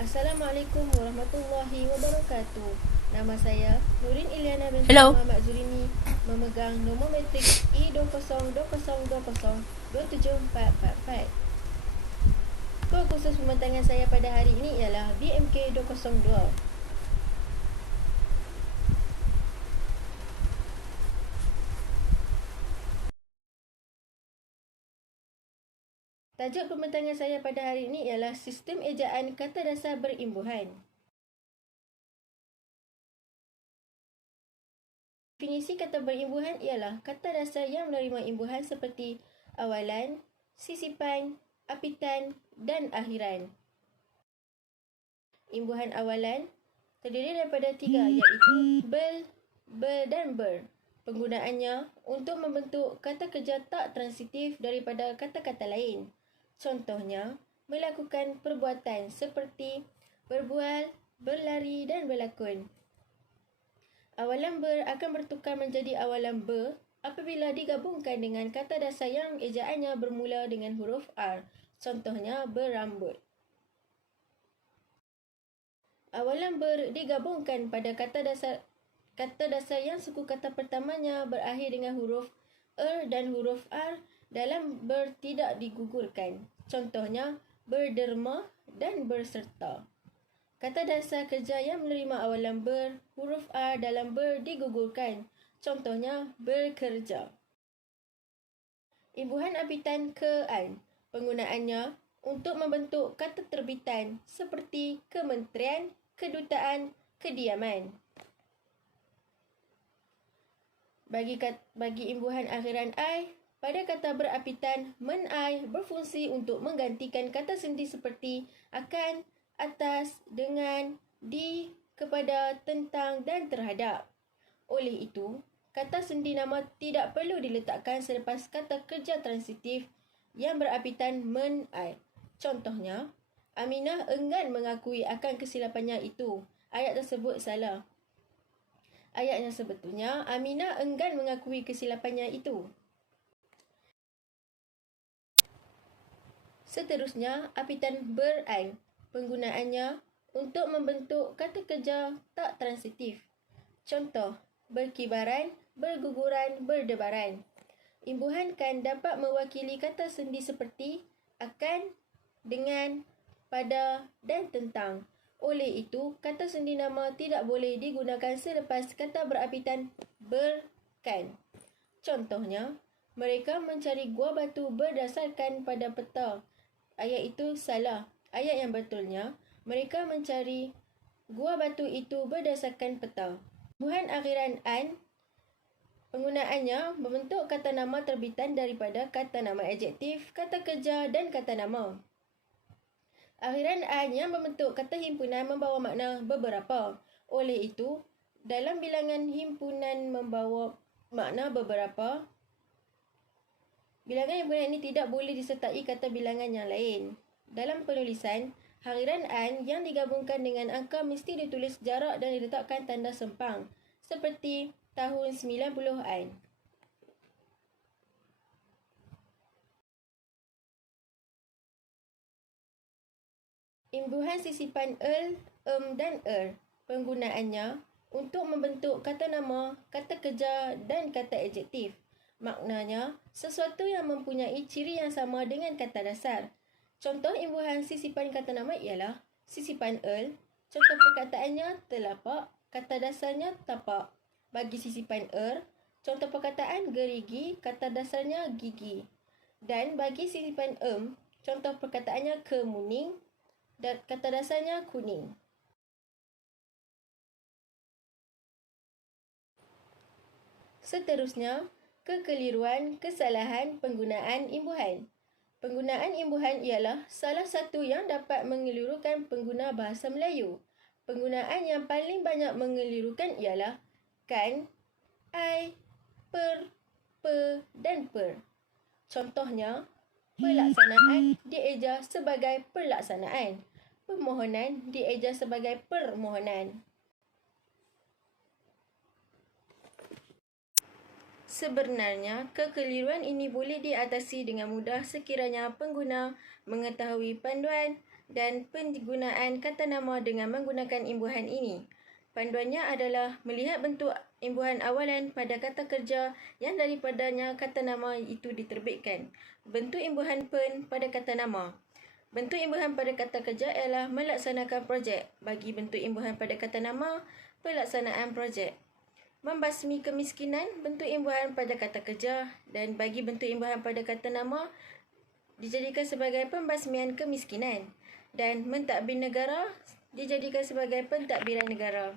Assalamualaikum warahmatullahi wabarakatuh. Nama saya Nurin Iliana binti Hello. Muhammad Zurini, memegang nombor matrik E202000274444. Kod khusus pembentangan saya pada hari ini ialah BMK202. Tajuk pembentangan saya pada hari ini ialah Sistem Ejaan Kata Dasar Berimbuhan. Definisi kata berimbuhan ialah kata dasar yang menerima imbuhan seperti awalan, sisipan, apitan dan akhiran. Imbuhan awalan terdiri daripada tiga, iaitu bel, dan ber. Penggunaannya untuk membentuk kata kerja tak transitif daripada kata-kata lain. Contohnya, melakukan perbuatan seperti berbual, berlari dan berlakon. Awalan ber akan bertukar menjadi awalan ber apabila digabungkan dengan kata dasar yang ejaannya bermula dengan huruf R. Contohnya, berambut. Awalan ber digabungkan pada kata dasar yang suku kata pertamanya berakhir dengan huruf dan huruf R dalam ber tidak digugurkan. Contohnya, berderma dan berserta. Kata dasar kerja yang menerima awalan ber, huruf R dalam ber digugurkan. Contohnya, bekerja. Imbuhan apitan ke-an. Penggunaannya untuk membentuk kata terbitan seperti kementerian, kedutaan, kediaman. Bagi imbuhan akhiran I, pada kata berapitan, men-I berfungsi untuk menggantikan kata sendi seperti akan, atas, dengan, di, kepada, tentang dan terhadap. Oleh itu, kata sendi nama tidak perlu diletakkan selepas kata kerja transitif yang berapitan men-I. Contohnya, Aminah enggan mengakui akan kesilapannya itu. Ayat tersebut salah. Ayat yang sebetulnya, Aminah enggan mengakui kesilapannya itu. Seterusnya, apitan ber-an. Penggunaannya untuk membentuk kata kerja tak transitif. Contoh, berkibaran, berguguran, berdebaran. Imbuhan kan dapat mewakili kata sendi seperti akan, dengan, pada dan tentang. Oleh itu, kata sendi nama tidak boleh digunakan selepas kata berapitan ber-kan. Contohnya, mereka mencari gua batu berdasarkan pada peta. Ayat itu salah. Ayat yang betulnya, mereka mencari gua batu itu berdasarkan peta. Imbuhan akhiran an, penggunaannya membentuk kata nama terbitan daripada kata nama adjektif, kata kerja dan kata nama. Akhiran an yang membentuk kata himpunan membawa makna beberapa. Oleh itu, dalam bilangan himpunan membawa makna beberapa, bilangan himpunan ini tidak boleh disertai kata bilangan yang lain. Dalam penulisan, akhiran an yang digabungkan dengan angka mesti ditulis jarak dan diletakkan tanda sempang, seperti tahun 90-an. Imbuhan sisipan dan penggunaannya untuk membentuk kata nama, kata kerja dan kata adjektif. Maknanya, sesuatu yang mempunyai ciri yang sama dengan kata dasar. Contoh imbuhan sisipan kata nama ialah sisipan contoh perkataannya telapak, kata dasarnya tapak. Bagi sisipan contoh perkataan gerigi, kata dasarnya gigi. Dan bagi sisipan contoh perkataannya kemuning, dan kata dasarnya kuning. Seterusnya, kekeliruan, kesalahan penggunaan imbuhan. Penggunaan imbuhan ialah salah satu yang dapat mengelirukan pengguna bahasa Melayu. Penggunaan yang paling banyak mengelirukan ialah kan, ai, per, dan per. Contohnya, pelaksanaan dieja sebagai pelaksanaan. Permohonan dieja sebagai permohonan. Sebenarnya, kekeliruan ini boleh diatasi dengan mudah sekiranya pengguna mengetahui panduan dan penggunaan kata nama dengan menggunakan imbuhan ini. Panduannya adalah melihat bentuk imbuhan awalan pada kata kerja yang daripadanya kata nama itu diterbitkan. Bentuk imbuhan pen pada kata nama. Bentuk imbuhan pada kata kerja ialah melaksanakan projek. Bagi bentuk imbuhan pada kata nama, pelaksanaan projek. Membasmi kemiskinan, bentuk imbuhan pada kata kerja, dan bagi bentuk imbuhan pada kata nama dijadikan sebagai pembasmian kemiskinan, dan mentadbir negara dijadikan sebagai pentadbiran negara.